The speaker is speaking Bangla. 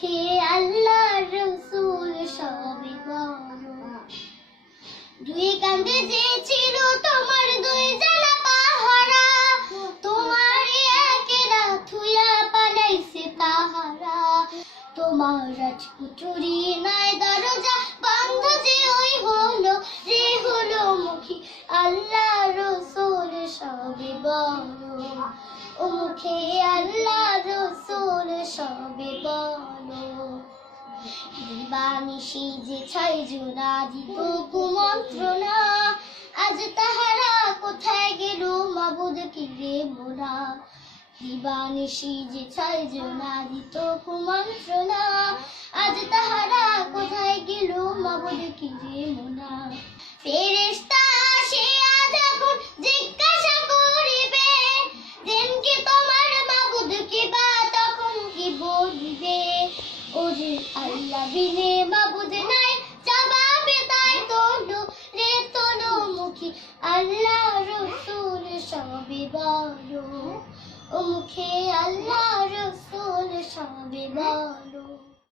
মুখে আল্লাহ রসুল সবে বলো। দুই কাঁধে যে ছিল তোমার দুই জানা পাহারা, তোমার একেরা থুইয়া পালাইছে তাহারা। তোমার রাজকুটুরি নাই দরজা বন্ধ যে ওই হলো রে হলো মুখে আল্লাহ রসুল সবে বলো। ও মুখে আল্লাহ রসুল সবে বলো। দিবানিশি যে ছয় জোড়া দিত কুমন্ত্রণা, আজ তাহারা কোথায় গেল মাবুদ কি রে মোরা। দিবানিশি যে ছয় জোড়া দিত কুমন্ত্রণা, আজ তাহারা কোথায় গেল মাবুদ কি রে মোরা। ফেরেশতা আসিয়া যখন জিজ্ঞাসা করিবে, দিন কি তোমার মাবুদ কি বা তখন কি বলিবে। ওরে আল্লাহ বিনে মাবুদ নাই, জবাবে তাই তোলো রে তোলো মুখে আল্লাহ রসুল সবে বলো। ও মুখে আল্লাহ রসুল সবে বলো।